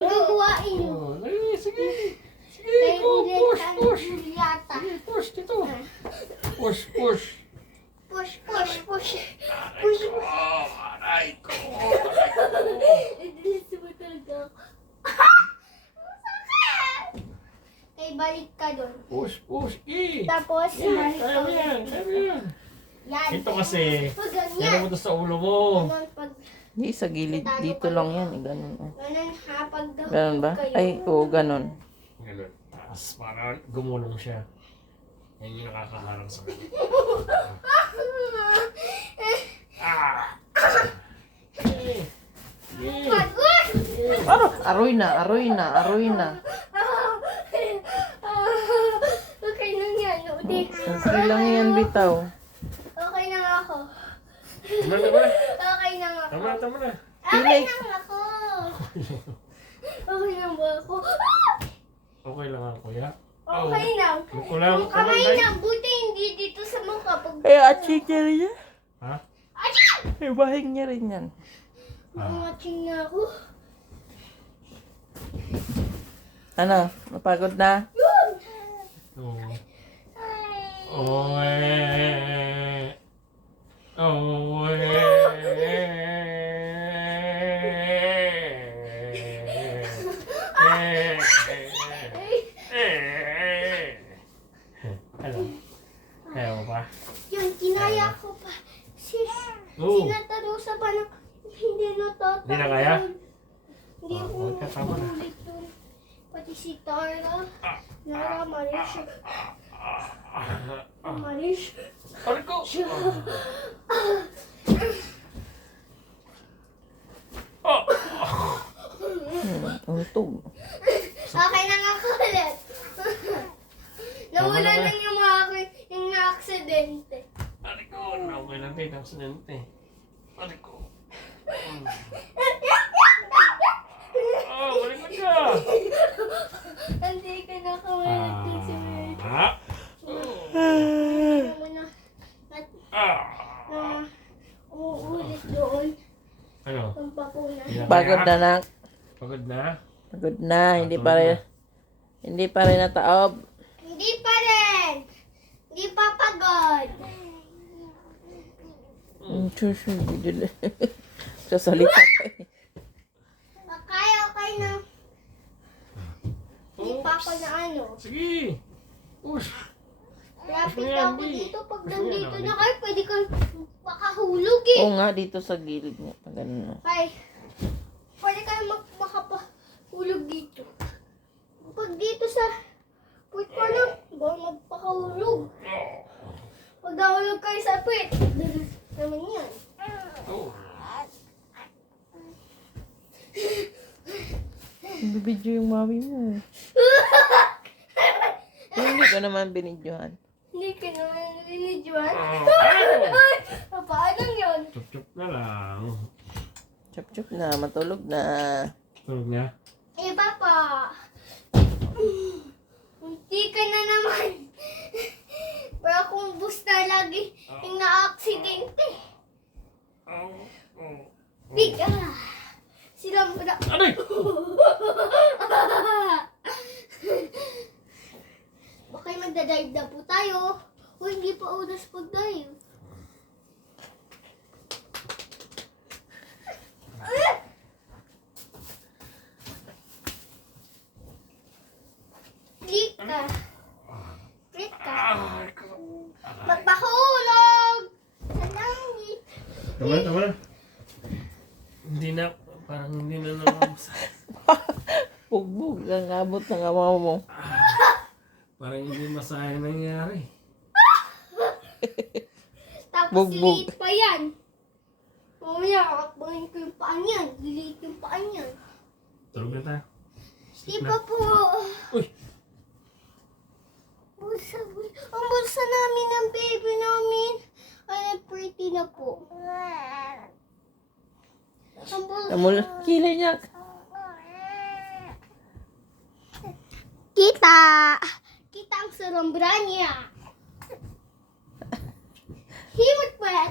Guguwain. Oh, dali, sige. Sige, Kaya go, hindi push, tayo push. yata. Sige, push dito. Push, push. Push, push, push. Push. Aray ko. Idilis mo talaga ako. Kaya balik ka doon. Push, push. Tapos, balik Kaya ka mo yan, kaya mo yan. Yan. Ito kasi, Pag meron ganyan. mo to sa ulo mo. Ganun pag, Hindi, sa gilid. Dito lang yan. Ganun. Oh. ganun ha, pag Ganun ba? kayo. Ay, oo, ganun. Ganun. Tapos para gumulong siya. Yan yung nakakaharang sa kanya. Ah! Eh! Eh! Pagod! Ano? Aroy na, aroy na, aroy na. Okay lang yan. Udi. Okay lang yan, bitaw. Okay na nga ako. Tama na, tama na. Okay na nga ako. Tama na, tama na. Okay na nga ako. Okay na ba ako? Okay lang ako, kuya. Okay lang. Ako lang. Ang kamay na, buti hindi dito sa mukha. Pag... Ay, achik niya rin yan. Ha? Achoo! Ay, bahing niya rin yan. Matching na ako. Ano? Napagod na? Yun! Oo. Ay. Oh, eh. Oh, Ano? Kaya mo pa? Yun, kinaya ko pa. Oo. Sinatarusa pa ng hindi natatawag. Hindi na kaya? Hindi Ah, ko huwag ka, tama na. ulit yun. Pati si Tara. Nara, malis. Malis. Aray ko! Oh! Untog. Okay na nga ko ulit. Nawala Tama na lang yung mga akin, yung na-aksidente. Aray ko! Okay lang din, aksidente. Aray ko. Oh, balik ka! Hindi ka na kawalat din si Mary. Ah! Naman na, Ah! na, uulit doon. Ano? Ang papuna. Pagod na, nak. Pagod na? Pagod na. Hindi pa rin nataob. Hindi pa rin. Hindi pa pagod. Chuchu, bidil. Sasalita ka eh. Okay na. Hindi pa ako na ano. Sige! Push! Lapit Gusto yan, ako Bi. dito. Pag Gusto nandito yan, na Bi. kayo, pwede kang makahulog eh. Oo nga, dito sa gilid niya. Pag ganun. Ay, pwede kayo makapahulog dito. Pag dito sa puwit ko lang, baka magpakahulog. Pag nahulog kayo sa puwit, naman yan. Oh! Bibidyo yung mami mo. Hindi ko naman binidyohan. Hindi ka naman nilidyohan. Ay! Paano yun? Chup-chup na lang. Chup-chup na, matulog na. Tulog niya? Eh, Papa. Hindi ka na naman. Pero kung bus na lagi yung na-aksidente. Oh! Oh! Biga. Sila mo na. Aray! Baka magdadive na po tayo. O hindi pa oras pag-dive. Click ka. Click ka. Aray ko! Magpahulog! Sa langit. Tama na, tama na. Hindi na, parang hindi na naman Pugbog ang abot ng amaw mo. parang hindi masaya nangyari. Tapos Bugbog. liliit pa yan. Mamaya, kakakbangin ko yung paan yan. Liliit yung paan yan. Tulog na tayo. Di pa po. Uy! Bulsa, ang bulsa namin ng baby namin. Ay, pretty na po. Ang bulsa. Kilay niya. Kita! Kita ang sarambra niya. Himot pa.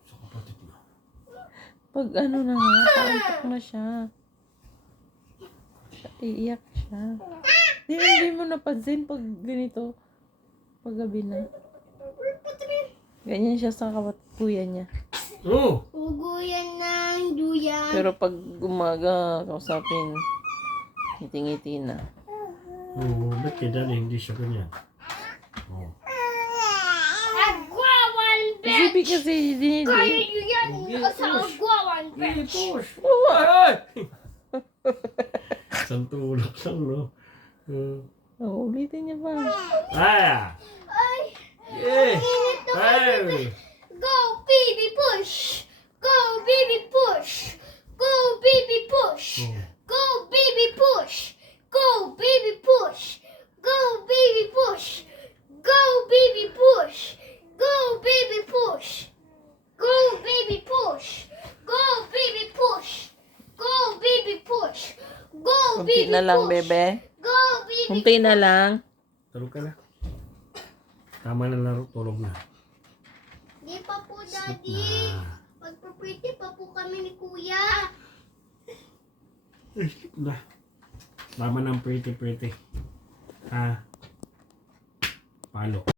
Sa kapatid mo. Pag ano na nga, paantok na siya. Iiyak siya. Hindi mo napansin pag ganito. Pag gabi na. Ganyan siya sa kuya niya. Oh! Uguyan ng duyan. Pero pag umaga, kausapin, ngiti-ngiti na. Oo, ba't kay Daddy hindi siya ganyan? Oh. Agwawan Isibi bitch! kasi Kaya dinidi. nyo yan sa agwawan bitch! Push! Ay! Ay! Isang tulak lang, no? Oh, ulitin niya ba? Ah! Ay! Yeah! Init na Ay! Go baby push! Go baby push! Go baby push! Oh. Go baby push! Go baby push! Go baby push! Go baby push! Go baby push! Go baby push! Go baby push! Go baby push! Go Kunti baby na lang, push! bebe. Go baby Kunti na lang. Tulog ka na. Tama na laro, tulog na. Di pa po, Sleep Daddy. na. Magpapwede pa po kami ni Kuya. Ay, sleep na. Tama ng pretty. Ha? Palo.